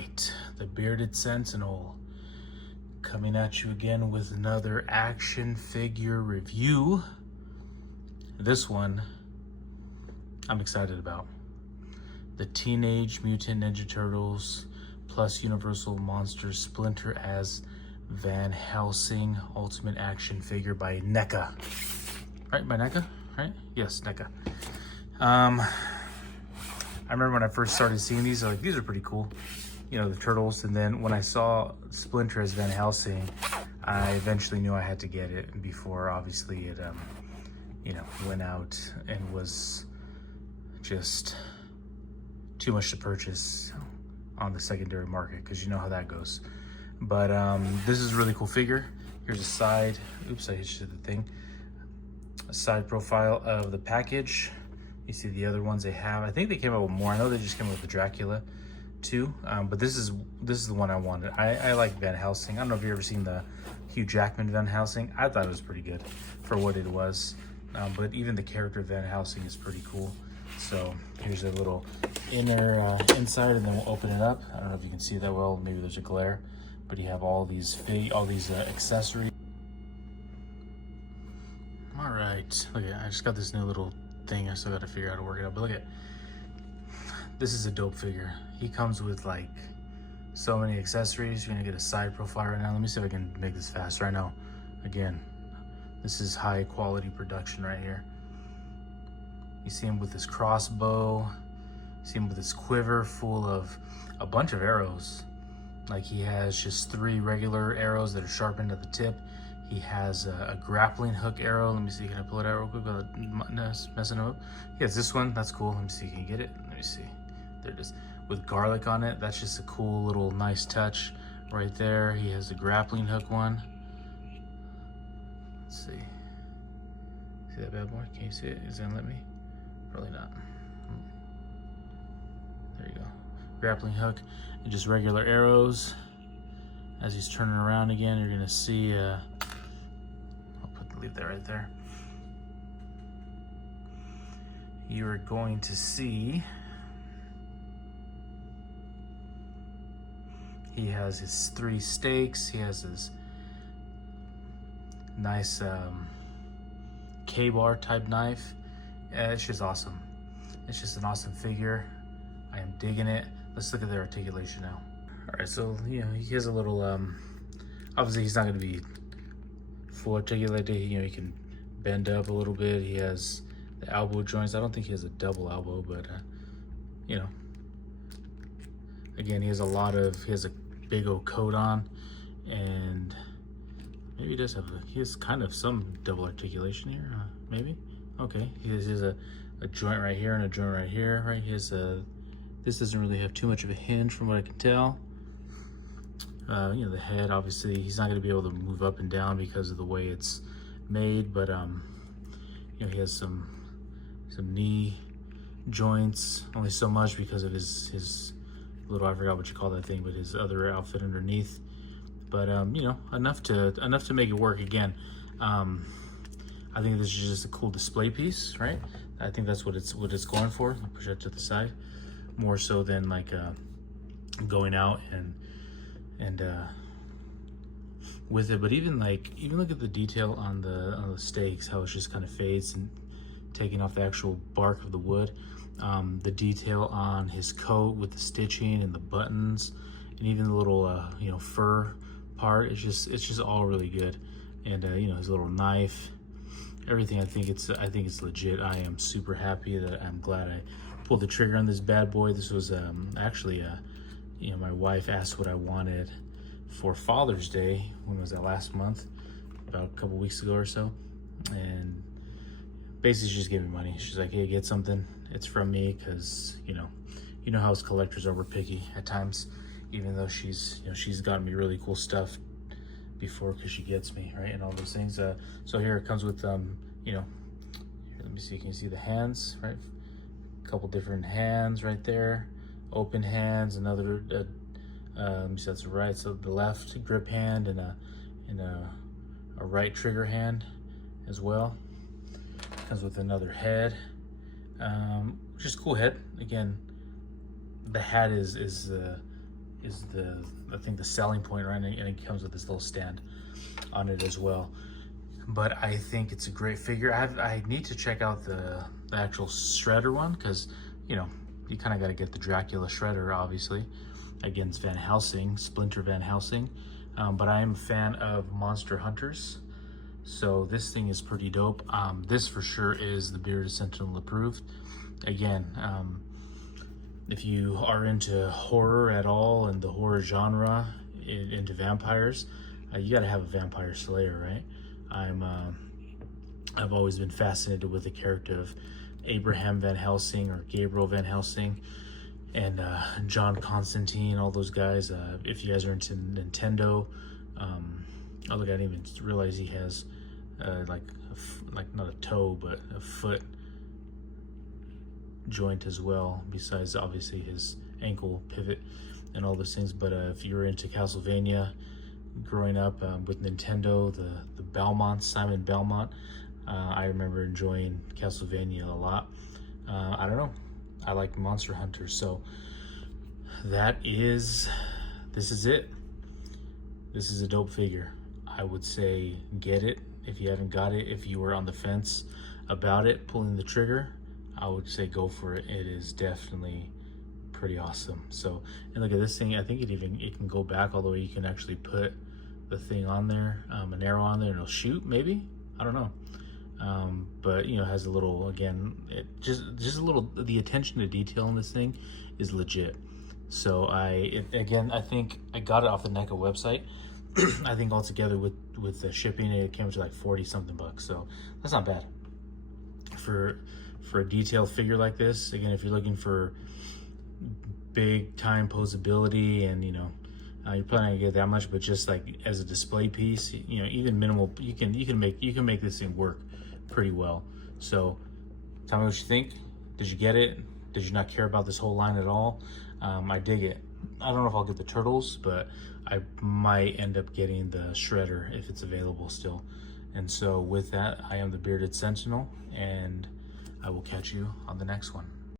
right, the Bearded Sentinel coming at you again with another action figure review. This one I'm excited about. The Teenage Mutant Ninja Turtles plus Universal Monsters Splinter as Van Helsing Ultimate Action Figure by NECA. Right, by NECA, right? Yes, NECA. I remember when I first started seeing these, I was like, these are pretty cool. You know, the turtles. And then when I saw Splinter as Van Helsing, I eventually knew I had to get it before obviously it, you know, went out and was just too much to purchase on the secondary market, because you know how that goes. But this is a really cool figure. Here's a side, oops, I hit you the thing. A side profile of the package. You see the other ones they have. I think they came out with more. I know they just came out with the Dracula too, but this is the one I wanted. I like Van Helsing. I don't know if you've ever seen the Hugh Jackman Van Helsing. I thought it was pretty good for what it was, but even the character Van Helsing is pretty cool. So here's a little inner inside, and then we'll open it up. I don't know if you can see that well. Maybe there's a glare, but you have all these accessories. All right, look at, I just got this new little thing. I still got to figure out how to work it out, but look at, this is a dope figure. He comes with like so many accessories. You're gonna get a side profile right now. Let me see if I can make this fast right now. Again, this is high quality production right here. You see him with his crossbow. You see him with his quiver full of a bunch of arrows. Like he has just 3 regular arrows that are sharpened at the tip. He has a grappling hook arrow. Let me see, can I pull it out real quick without messing it up? He has this one, that's cool. Let me see, can you get it? Let me see, there it is. With garlic on it, that's just a cool little nice touch right there. He has a grappling hook one. Let's see. See that bad boy? Can you see it? Is it gonna let me? Probably not. There you go. Grappling hook and just regular arrows. As he's turning around again, you're gonna see, leave that right there. You are going to see he has his 3 stakes. He has his nice K-bar type knife. It's just awesome. It's just an awesome figure. I am digging it. Let's look at the articulation now. All right, so you know, he has a little obviously he's not going to be full articulated. You know, he can bend up a little bit. He has the elbow joints. I don't think he has a double elbow, but you know, again, he has a big old coat on, and maybe he does have he has kind of some double articulation here, maybe. Okay, he has a joint right here and a joint right here, right? He has this doesn't really have too much of a hinge from what I can tell. You know, the head, obviously he's not going to be able to move up and down because of the way it's made, but you know, he has some knee joints, only so much because of his little, I forgot what you call that thing, but his other outfit underneath. But you know, enough to make it work. Again, I think this is just a cool display piece, right? I think that's what it's going for. I'll push that to the side, more so than like going out and with it. But even look at the detail on the stakes, how it just kind of fades and taking off the actual bark of the wood. The detail on his coat with the stitching and the buttons, and even the little you know, fur part. It's just all really good. And you know, his little knife, everything. I think it's legit. I am super happy. That I'm glad I pulled the trigger on this bad boy. This was actually you know, my wife asked what I wanted for Father's Day. When was that? Last month, about a couple weeks ago or so. And basically she just gave me money. She's like, hey, get something. It's from me, because you know how us collectors are, we're picky at times. Even though she's gotten me really cool stuff before, because she gets me, right, and all those things. So here it comes with you know, here, let me see, can you see the hands, right? A couple different hands right there. Open hands, another let me see, that's right, so the left grip hand and a right trigger hand as well. Comes with another head, just cool head. Again, the hat is is the, I think, the selling point, right? And it comes with this little stand on it as well. But I think it's a great figure. I need to check out the actual shredder one, because, you know, you kind of got to get the Dracula shredder, obviously, against Van Helsing, Splinter Van Helsing. But I am a fan of Monster Hunters, so this thing is pretty dope. This for sure is the Bearded Sentinel approved. Again, if you are into horror at all and the horror genre, into vampires, you got to have a vampire slayer, right? I've always been fascinated with the character of Abraham Van Helsing, or Gabriel Van Helsing, and John Constantine, all those guys. If you guys are into Nintendo, oh look, I didn't even realize he has like not a toe, but a foot joint as well, besides obviously his ankle pivot and all those things. But if you're into Castlevania growing up with Nintendo, the Belmonts, Simon Belmont, I remember enjoying Castlevania a lot. I don't know, I like Monster Hunter, so this is it. This is a dope figure. I would say get it if you haven't got it. If you were on the fence about it, pulling the trigger, I would say go for it. It is definitely pretty awesome. So, and look at this thing. I think it can go back all the way. You can actually put the thing on there, an arrow on there, and it'll shoot, maybe, I don't know. But you know, it has a little, again, it just a little, the attention to detail in this thing is legit. So again, I think I got it off the NECA website. I think altogether with the shipping, it came to like 40 something bucks. So that's not bad for a detailed figure like this. Again, if you're looking for big time posability, and you know, you're probably not gonna get that much, but just like as a display piece, you know, even minimal, you can make this thing work pretty well. So tell me what you think. Did you get it? Did you not care about this whole line at all? I dig it. I don't know if I'll get the turtles, but I might end up getting the shredder if it's available still. And so with that, I am the Bearded Sentinel, and I will catch you on the next one.